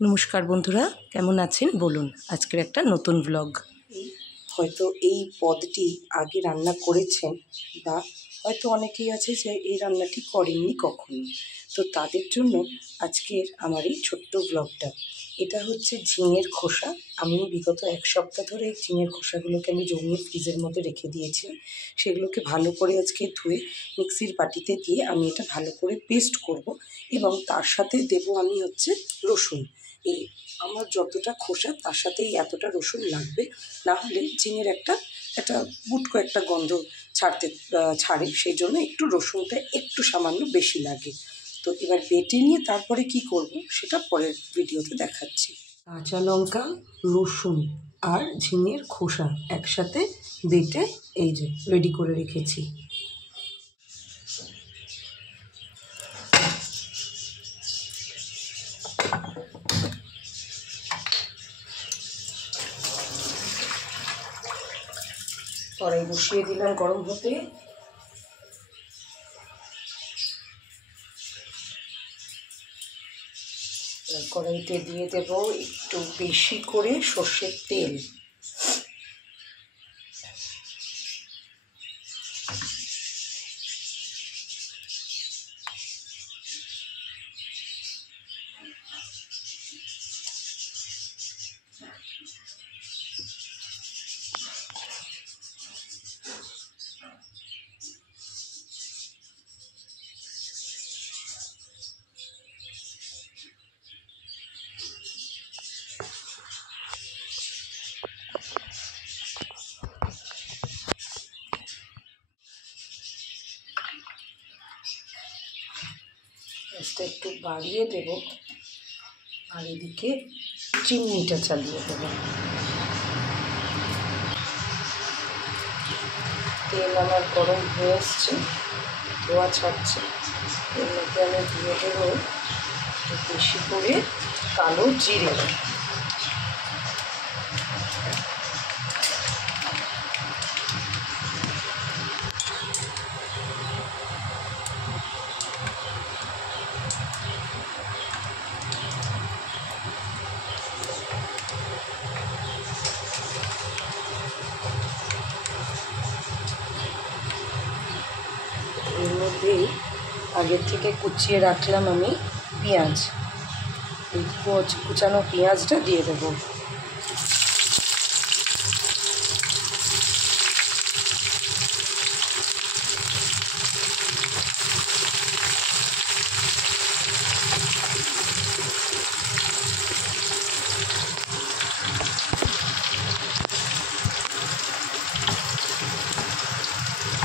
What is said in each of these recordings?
নমস্কার বন্ধুরা, কেমন আছেন বলুন। আজকের একটা নতুন ব্লগ। হয়তো এই পদটি আগে রান্না করেছেন বা হয়তো অনেকেই আছে যে এই রান্নাটি করেননি কখনো, তো তাদের জন্য আজকের আমার এই ছোট্ট ব্লগটা। এটা হচ্ছে ঝিঙের খোসা। আমি বিগত এক সপ্তাহ ধরে এই ঝিঙের খোসাগুলোকে আমি জমিয়ে ফ্রিজের মধ্যে রেখে দিয়েছি। সেগুলোকে ভালো করে আজকে ধুয়ে মিক্সির বাটিতে দিয়ে আমি এটা ভালো করে পেস্ট করব এবং তার সাথে দেবো আমি হচ্ছে রসুন। এই আমার যতটা খোসা তার সাথেই এতটা রসুন লাগবে, না হলে ঝিঙের একটা বুটকো একটা গন্ধ ছাড়ে, সেই জন্য একটু রসুনটা একটু সামান্য বেশি লাগে। তো এবার বেটে নিয়ে তারপরে কি করব সেটা পরের ভিডিওতে দেখাচ্ছি। কাঁচা লঙ্কা, রসুন আর ঝিঙের খোসা একসাথে বেটে এই যে রেডি করে রেখেছি। কড়াই বসিয়ে দিলাম গরম হতে। কড়াইতে দিয়ে দেব একটু বেশি করে সর্ষের তেল। গ্যাসটা একটু বাড়িয়ে দেব আর এদিকে চিমনিটা চালিয়ে দেব। তেল আমার গরম হয়ে এসছে, ধোয়া ছাড়ছে। এর মধ্যে আমি দিয়ে দেবো একটু বেশি করে কালো জিরে। এর মধ্যেই আগের থেকে কুচিয়ে রাখলাম আমি পেঁয়াজ। এই কুচানো পেঁয়াজটা দিয়ে দেবো।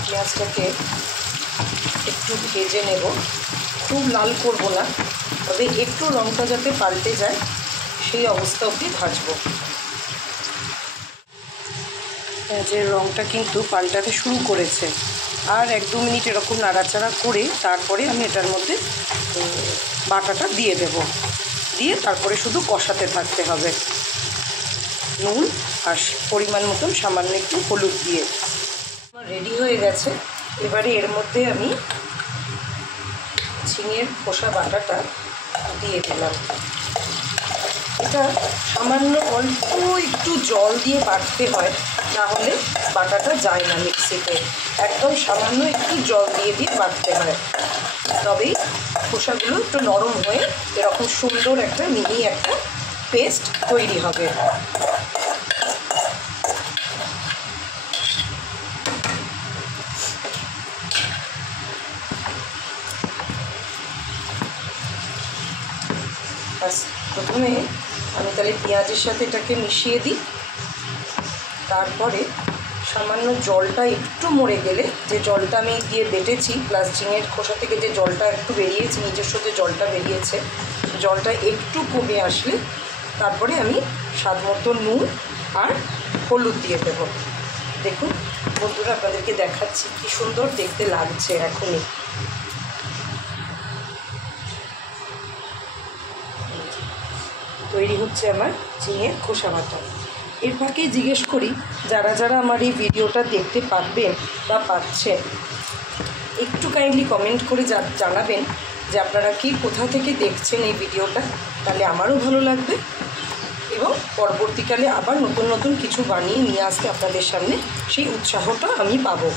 পেঁয়াজটাকে একটু ভেজে নেব, খুব লাল করব না, তবে একটু রঙটা যাতে পাল্টে যায় সেই অবস্থা অবধি ভাজবো। পেঁয়াজের রঙটা কিন্তু পাল্টাতে শুরু করেছে, আর 1-2 মিনিট এরকম নাড়াচাড়া করে তারপরে আমি এটার মধ্যে বাটাটা দিয়ে দেব। দিয়ে তারপরে শুধু কষাতে থাকতে হবে, নুন আর পরিমাণ মতন সামান্য একটু হলুদ দিয়ে। আমার রেডি হয়ে গেছে। এবারে এর মধ্যে আমি ঝিঙের খোসা বাটাটা দিয়ে দিলাম। এটা সামান্য অল্প একটু জল দিয়ে বাটতে হয়, না হলে বাটাটা যায় না মিক্সিতে। একদম সামান্য একটু জল দিয়ে বাটতে হয়, তবেই খোসাগুলো একটু নরম হয়ে এরকম সুন্দর একটা মিহি একটা পেস্ট তৈরি হবে। প্রথমে আমি তাহলে পেঁয়াজের সাথে এটাকে মিশিয়ে দিই, তারপরে সামান্য জলটা একটু মরে গেলে, যে জলটা আমি দিয়ে বেটেছি প্লাস ঝিঙের খোসা থেকে যে জলটা একটু বেরিয়েছে, নিজস্ব যে জলটা বেরিয়েছে, জলটা একটু কমে আসলে তারপরে আমি স্বাদ মতো নুন আর হলুদ দিয়ে দেব। দেখুন বন্ধুরা, আপনাদেরকে দেখাচ্ছি কি সুন্দর দেখতে লাগছে এখনই। তৈরি হচ্ছে আমার ঝিঙের খোসা বাটা। এর ফাঁকে জিজ্ঞেস করি, যারা যারা আমার এই ভিডিওটা দেখতে পারবেন বা পাচ্ছেন, একটু কাইন্ডলি কমেন্ট করে জানাবেন যে আপনারা কি কোথা থেকে দেখছেন এই ভিডিওটা, তাহলে আমারও ভালো লাগবে এবং পরবর্তীকালে আবার নতুন নতুন কিছু বানিয়ে নিয়ে আসতে আপনাদের সামনে সেই উৎসাহটা আমি পাবো।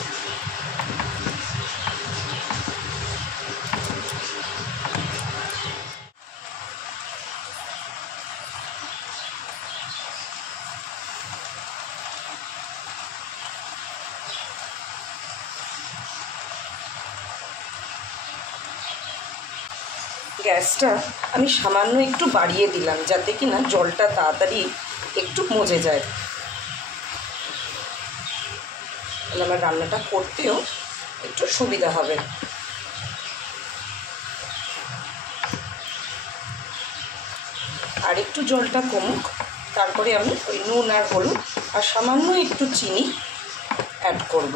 গ্যাসটা আমি সামান্য একটু বাড়িয়ে দিলাম যাতে কি না জলটা তাড়াতাড়ি একটু মজে যায়, তাহলে আমার রান্নাটা করতেও একটু সুবিধা হবে। আর একটু জলটা কমুক, তারপরে আমি ওই নুন আর হলুদ আর সামান্য একটু চিনি অ্যাড করব।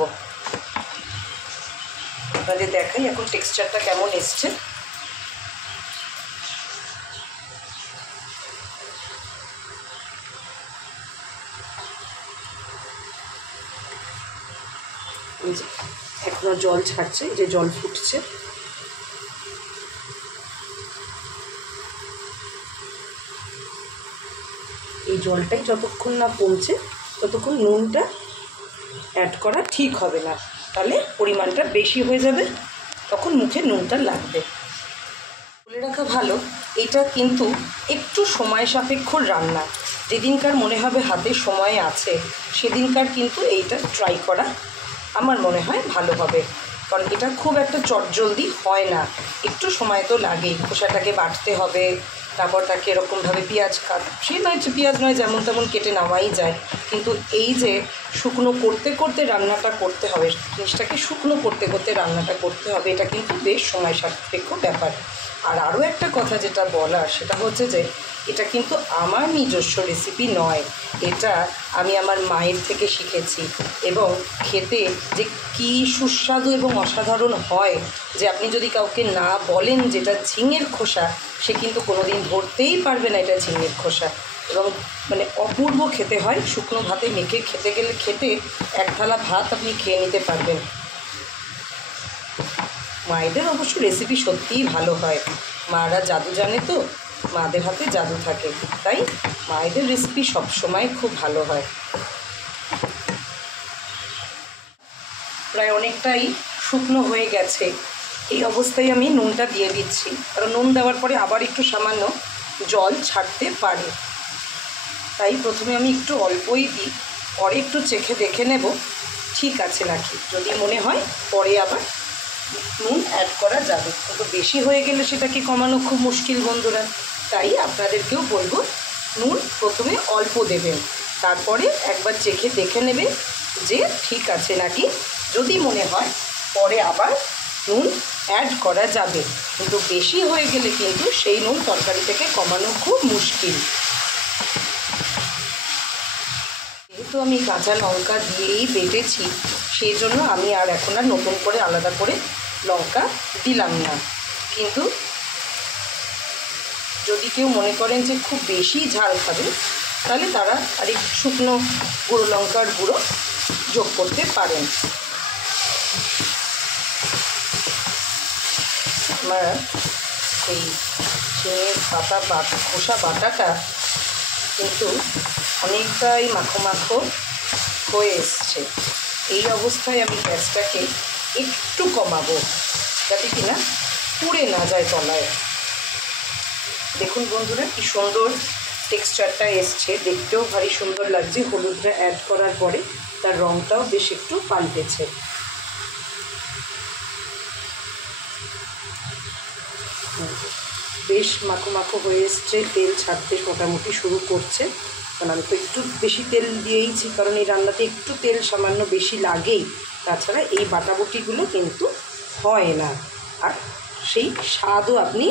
আপনাদের দেখাই এখন টেক্সচারটা কেমন এসছে। এখনো জল ছাড়ছে, যে জল ফুটছে। এই জলটাই যতক্ষণ না কমছে ততক্ষণ নুনটা অ্যাড করা ঠিক হবে না, তাহলে পরিমাণটা বেশি হয়ে যাবে, তখন মুখে নুনটা লাগবে। বলে রাখা ভালো, এটা কিন্তু একটু সময় সাপেক্ষ রান্না। যেদিনকার মনে হবে হাতে সময় আছে সেদিনকার কিন্তু এইটা ট্রাই করা আমার মনে হয় ভালো হবে, কারণ এটা খুব একটা চটজলদি হয় না, একটু সময় তো লাগেই। খোসাটাকে বাটতে হবে, তারপর তাকে এরকমভাবে পেঁয়াজ সে নয় পেঁয়াজ নয় যেমন তেমন কেটে নেওয়াই যায়, কিন্তু এই যে শুকনো করতে করতে রান্নাটা করতে হবে, জিনিসটাকে শুকনো করতে করতে রান্নাটা করতে হবে, এটা কিন্তু বেশ সময় সাপেক্ষ ব্যাপার। আর আরও একটা কথা যেটা বলার সেটা হচ্ছে যে এটা কিন্তু আমার নিজস্ব রেসিপি নয়, এটা আমি আমার মায়ের থেকে শিখেছি এবং খেতে যে কী সুস্বাদু এবং অসাধারণ হয়, যে আপনি যদি কাউকে না বলেন যেটা ঝিঙের খোসা, সে কিন্তু কোনোদিন ধরতেই পারবে না এটা ঝিঙের খোসা। এবং মানে অপূর্ব খেতে হয়, শুকনো ভাতে মেখে খেতে গেলে খেতে এক থালা ভাত আপনি খেয়ে নিতে পারবেন। মায়েদের অবশ্য রেসিপি সত্যিই ভালো হয়, মারা জাদু জানে তো, মাদের হাতে জাদু থাকে, তাই মায়েদের রেসিপি সবসময় খুব ভালো হয়। প্রায় অনেকটাই শুকনো হয়ে গেছে, এই অবস্থায় আমি নুনটা দিয়ে দিচ্ছি, কারণ নুন দেওয়ার পরে আবার একটু সামান্য জল ছাড়তে পারে, তাই প্রথমে আমি একটু অল্পই দিই, পরে একটু চেখে দেখে নেব ঠিক আছে নাকি, যদি মনে হয় পরে আবার নুন অ্যাড করা যাবে, কিন্তু বেশি হয়ে গেলে সেটাকে কমানো খুব মুশকিল বন্ধুরা। তাই আপনাদেরকেও বলবো নুন প্রথমে অল্প দেবেন, তারপরে একবার চেখে দেখে নেবেন যে ঠিক আছে নাকি, যদি মনে হয় পরে আবার নুন অ্যাড করা যাবে, কিন্তু বেশি হয়ে গেলে কিন্তু সেই নুন তরকারি থেকে কমানো খুব মুশকিল। যেহেতু আমি কাঁচা লঙ্কা দিয়েই বেটেছি, সেই জন্য আমি আর এখন আর নতুন করে আলাদা করে লঙ্কা দিলাম না, কিন্তু যদি কেউ মনে করেন যে খুব বেশি ঝাল খাবে তাহলে তারা আর একটু শুকনো গুঁড়ো লঙ্কার গুঁড়ো যোগ করতে পারেন। আমার এই ঝিঙের খোসা বাটাটা কিন্তু অনেকটাই মাখো মাখো হয়ে এসছে, এই অবস্থায় আমি গ্যাসটাকে একটু কমাবো যাতে কিনা পুড়ে না যায় তলায়। দেখুন বন্ধুরা কি সুন্দর টেক্সচারটা এসছে, দেখতেও ভারী সুন্দর লাগছে, হলুদটা অ্যাড করার পরে তার রঙটাও বেশ একটু পাল্টেছে। বেশ মাখো মাখো হয়ে এসছে, তেল ছাড়তে মোটামুটি শুরু করছে, কারণ আমি তো একটু বেশি তেল দিয়েইছি, কারণ এই রান্নাতে একটু তেল সামান্য বেশি লাগেই, তাছাড়া এই বাটাবুটিগুলো কিন্তু হয় না, আর সেই স্বাদও আপনি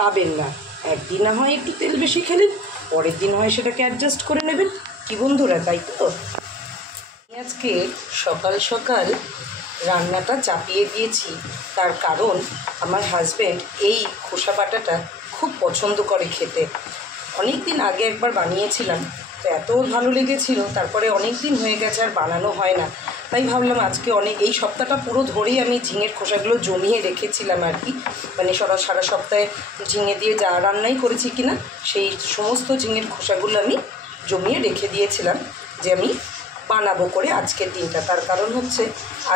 পাবেন না। একদিন না হয় একটু তেল বেশি খেলেন, পরের দিন হয় সেটাকে অ্যাডজাস্ট করে নেবেন, কি বন্ধুরা, তাই তো? আজকে সকাল সকাল রান্নাটা চাপিয়ে দিয়েছি, তার কারণ আমার হাজব্যান্ড এই খোসা বাটাটা খুব পছন্দ করে খেতে। অনেক দিন আগে একবার বানিয়েছিলাম, তো এত ভালো লেগেছিল, তারপরে অনেক দিন হয়ে গেছে আর বানানো হয় না। তাই ভাবলাম আজকে এই সপ্তাহটা পুরো ধরেই আমি ঝিঙের খোসাগুলো জমিয়ে রেখেছিলাম আর কি, মানে সারা সপ্তাহে ঝিঙে দিয়ে যা রান্নাই করেছি কিনা সেই সমস্ত ঝিঙের খোসাগুলো আমি জমিয়ে রেখে দিয়েছিলাম যে আমি বানাবো করে আজকের দিনটা। তার কারণ হচ্ছে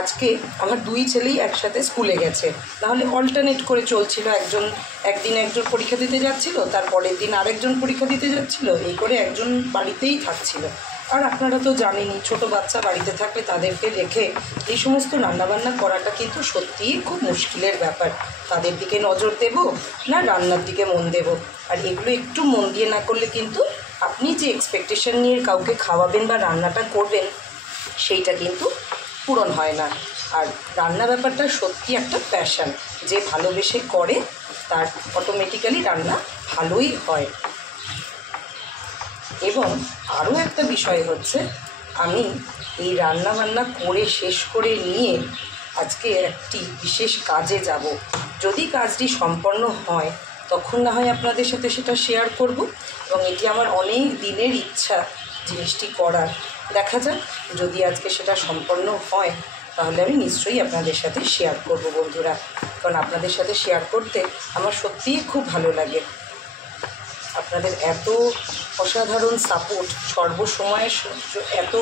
আজকে আমার দুই ছেলেই একসাথে স্কুলে গেছে, নাহলে অল্টারনেট করে চলছিল, একদিন একজন পরীক্ষা দিতে যাচ্ছিল, তারপরের দিন আরেকজন পরীক্ষা দিতে যাচ্ছিল, এই করে একজন বাড়িতেই থাকছিল। আর আপনারা তো জানেনই, ছোটো বাচ্চা বাড়িতে থাকলে তাদেরকে রেখে এই সমস্ত রান্নাবান্না করাটা কিন্তু সত্যিই খুব মুশকিলের ব্যাপার। তাদের দিকে নজর দেব না রান্নার দিকে মন দেব, আর এগুলো একটু মন দিয়ে না করলে কিন্তু আপনি যে এক্সপেকটেশন নিয়ে কাউকে খাওয়াবেন বা রান্নাটা করবেন সেইটা কিন্তু পূরণ হয় না। আর রান্না ব্যাপারটা সত্যি একটা প্যাশন, যে ভালোবেসে করে তার অটোমেটিক্যালি রান্না ভালোই হয়। এবং আরও একটা বিষয় হচ্ছে, আমি এই রান্নাবান্না করে শেষ করে নিয়ে আজকে একটি বিশেষ কাজে যাব। যদি কাজটি সম্পন্ন হয় তখন না হয় আপনাদের সাথে সেটা শেয়ার করব, এবং এটি আমার অনেক দিনের ইচ্ছা জিনিসটি করার। দেখা যাক যদি আজকে সেটা সম্পন্ন হয় তাহলে আমি নিশ্চয়ই আপনাদের সাথে শেয়ার করব বন্ধুরা, কারণ আপনাদের সাথে শেয়ার করতে আমার সত্যিই খুব ভালো লাগে। আপনাদের এত অসাধারণ সাপোর্ট, সর্বসময়ে এত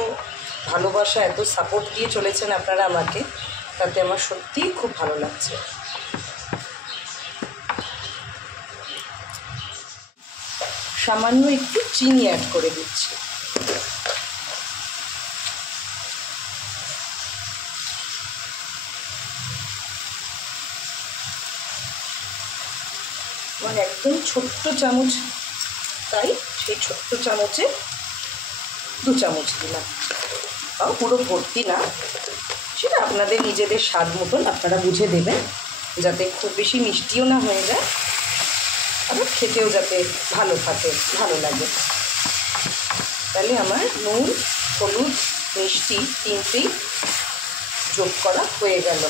ভালোবাসা, এত সাপোর্ট দিয়ে চলেছেন আপনারা আমাকে, তাতে আমার সত্যিই খুব ভালো লাগছে। সামান্য একটু চিনি অ্যাড করে দিচ্ছি। আমার একদম ছোট্ট চামচ, তাই সেই ছোট্ট চামচে 2 চামচ দিলাম, তাও পুরো ভর্তি না, সেটা আপনাদের নিজেদের স্বাদ মতন আপনারা বুঝে দেবেন, যাতে খুব বেশি মিষ্টিও না হয়ে যায়, আবার খেতেও যাতে ভালো লাগে। তাহলে আমার নুন, হলুদ, মিষ্টি তিনটেই যোগ করা হয়ে গেল।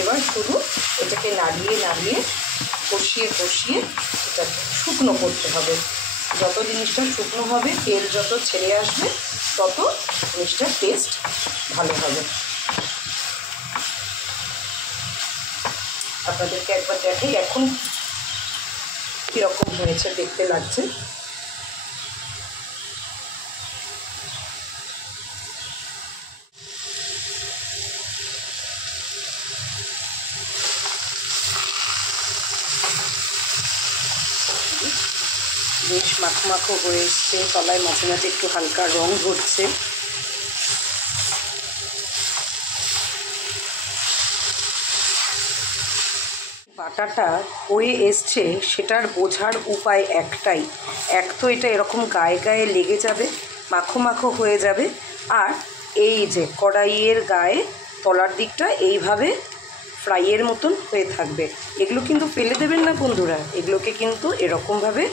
এবার শুধু এটাকে নাড়িয়ে কষিয়ে এটা শুকনো করতে হবে। যত জিনিসটা শুকনো হবে, তেল যত ছেড়ে আসবে, তত জিনিসটার টেস্ট ভালো হবে। আপনাদেরকে একবার দেখাই এখন কীরকম হয়েছে, দেখতে লাগছে। বেশ মাখো হয়ে এসছে, তলায় মাঝে মাঝে একটু হালকা রং ধরছে। বাটাটা হয়ে এসছে সেটার বোঝার উপায় একটাই, এক তো এটা এরকম গায়ে লেগে যাবে, মাখো হয়ে যাবে, আর এই যে কড়াইয়ের গায়ে তলার দিকটা এইভাবে ফ্রাইয়ের মতন হয়ে থাকবে। এগুলো কিন্তু ফেলে দেবেন না বন্ধুরা, এগুলোকে কিন্তু এরকমভাবে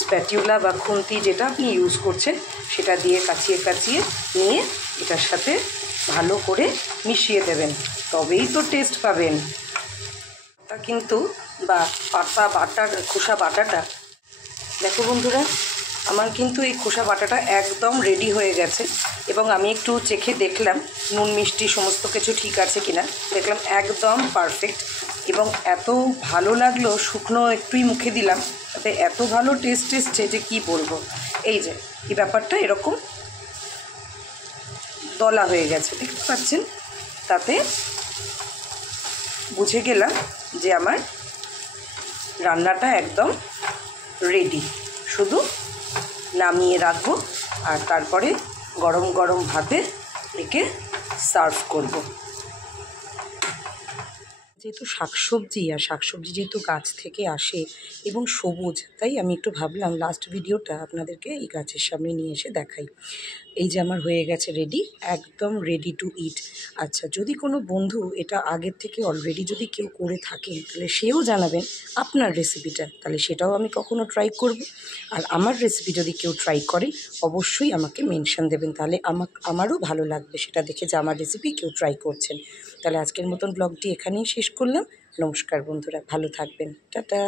স্প্যাটিউলা বা খুন্তি যেটা আপনি ইউজ করছেন সেটা দিয়ে কাচিয়ে নিয়ে এটার সাথে ভালো করে মিশিয়ে দেবেন, তবেই তো টেস্ট পাবেন। কিন্তু বা খোসা বাটাটা দেখো বন্ধুরা, আমার কিন্তু এই খোসা বাটাটা একদম রেডি হয়ে গেছে, এবং আমি একটু চেখে দেখলাম নুন মিষ্টি সমস্ত কিছু ঠিক আছে কিনা, দেখলাম একদম পারফেক্ট, এবং এত ভালো লাগলো, শুকনো একটুই মুখে দিলাম, তাতে এত ভালো টেস্ট এসছে যে কি বলবো। এই যে এই ব্যাপারটা এরকম দলা হয়ে গেছে, দেখতে পাচ্ছেন, তাতে বুঝে গেলাম যে আমার রান্নাটা একদম রেডি। শুধু নামিয়ে রাখবো আর তারপরে গরম ভাতে একে সার্ভ করব। যেহেতু শাকসবজি, আর শাকসবজি যেহেতু গাছ থেকে আসে এবং সবুজ, তাই আমি একটু ভাবলাম লাস্ট ভিডিওটা আপনাদেরকে এই গাছের সামনে নিয়ে এসে দেখাই। এই যে আমার হয়ে গেছে রেডি, একদম রেডি টু ইট। আচ্ছা, যদি কোনো বন্ধু এটা আগের থেকে অলরেডি যদি কেউ করে থাকে তাহলে সেও জানাবেন আপনার রেসিপিটা, তাহলে সেটাও আমি কখনো ট্রাই করব। আর আমার রেসিপি যদি কেউ ট্রাই করে অবশ্যই আমাকে মেনশন দেবেন, তাহলে আমারও ভালো লাগবে সেটা দেখে যে আমার রেসিপি কেউ ট্রাই করছেন। তাহলে আজকের মতন ব্লগটি এখানেই শেষ করলাম। নমস্কার বন্ধুরা, ভালো থাকবেন, টাটা।